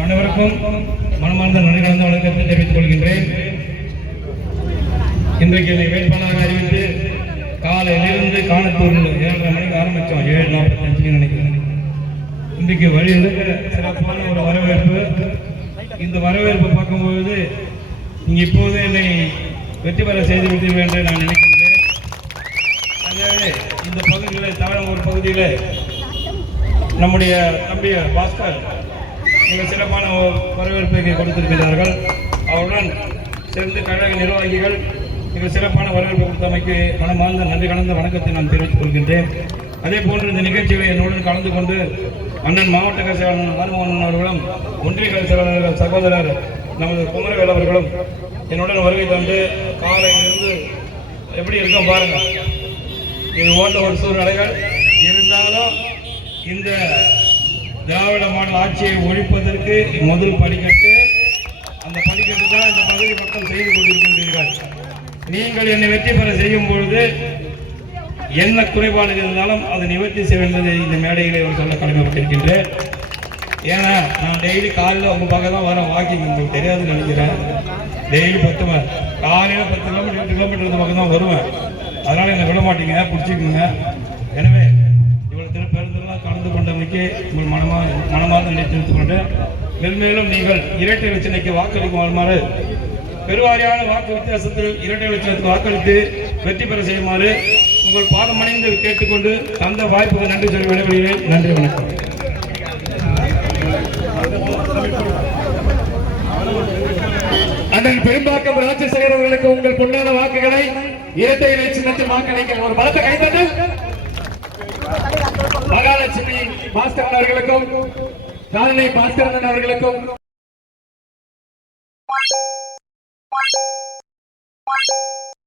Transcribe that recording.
அனைவருக்கும் மனமார்ந்த நன்றிகளந்த வணக்கத்தை தெரிவித்துக் கொள்கின்றேன். இன்றைக்கு என்னை வேட்பாளராக அறிவித்து காலையிலிருந்து காணத்தூரில் ஏழரை மணிக்கு ஆரம்பித்தோம். ஏழு நாற்பத்தஞ்சுக்கு நினைக்கிறேன். இன்றைக்கு வழி எடுக்க சிறப்பான ஒரு வரவேற்பு. இந்த வரவேற்பு பார்க்கும்போது நீங்கள் இப்போது என்னை வெற்றி பெற செய்து விட்டீர்கள் என்று நான் நினைக்கின்றேன். இந்த பகுதியில் தமிழக ஒரு பகுதியில் நம்முடைய தம்பி பாஸ்கர் மிக சிறப்பான வரவேற்பை கொடுத்திருக்கிறார்கள். அவருடன் சேர்ந்து கழக நிர்வாகிகள் மிக சிறப்பான வரவேற்பு கொடுத்தமைக்கு மனமார்ந்த நன்றி கலந்த வணக்கத்தை நான் தெரிவித்துக் கொள்கின்றேன். அதே போன்று இந்த நிகழ்ச்சியை என்னுடன் கலந்து கொண்டு அண்ணன் மாவட்ட கட்சியாளர் மருமகன் அவர்களும் ஒன்றிய கட்சியாளர்கள் சகோதரர் நமது குமரவேல் அவர்களும் என்னுடன் வருகை தந்து காலையிலிருந்து எப்படி இருக்கும் பாருங்கள் இது போன்ற ஒரு சூழ்நிலைகள். இருந்தாலும் இந்த திராவிட மாடல் ஆட்சியை ஒழிப்பதற்கு முதல் படிக்கட்டு. அந்த படிக்கட்டு தான் இந்த பகுதி மக்கள் செய்து கொண்டிருக்கின்றீர்கள். நீங்கள் என்னை வெற்றி பெற செய்யும் பொழுது என்ன குறைபாடுகள் இருந்தாலும் அதை நிவர்த்தி செய்ய வேண்டியது இந்த மேடையில் ஒரு சொல்ல கடமைப்பட்டிருக்கின்றேன் ஏன்னா நான் டெய்லி காலையில் உங்க பக்கம் தான் வரேன் வாக்கிங் உங்களுக்கு தெரியாதுன்னு நினைக்கிறேன். டெய்லி பத்து மணி காலையில் பத்து கிலோமீட்டர் எட்டு கிலோமீட்டர் இந்த பக்கம் தான் வருவேன். அதனால என்னை விட மாட்டீங்க பிடிச்சிக்கோங்க. எனவே இவ்வளோ திருப்பி கலந்து கொண்டமைக்கு உங்கள் மனமா மனமாக நினைத்து கொண்டு மென்மேலும் நீங்கள் இரட்டை இலச்சனைக்கு வாக்களிக்கும் வருமாறு பெருவாரியான வாக்கு வித்தியாசத்தில் இரட்டை இலட்சணத்துக்கு வாக்களித்து வெற்றி பெற செய்யுமாறு உங்கள் பாதமணிந்து கேட்டுக்கொண்டு தந்த வாய்ப்புக்கு நன்றி சொல்லி விடைபெறுகிறேன். நன்றி வணக்கம். அண்ணன் பெரும்பாக்கம் ராஜசேகர் அவர்களுக்கு உங்கள் பொன்னான வாக்குகளை இரட்டை இலை சின்னத்தில் வாக்களிக்க ஒரு பலத்தை கைதட்டு மகாலட்சுமி பாஸ்கரன் அவர்களுக்கும் காலனி பாஸ்கரன் அவர்களுக்கும் Thank you.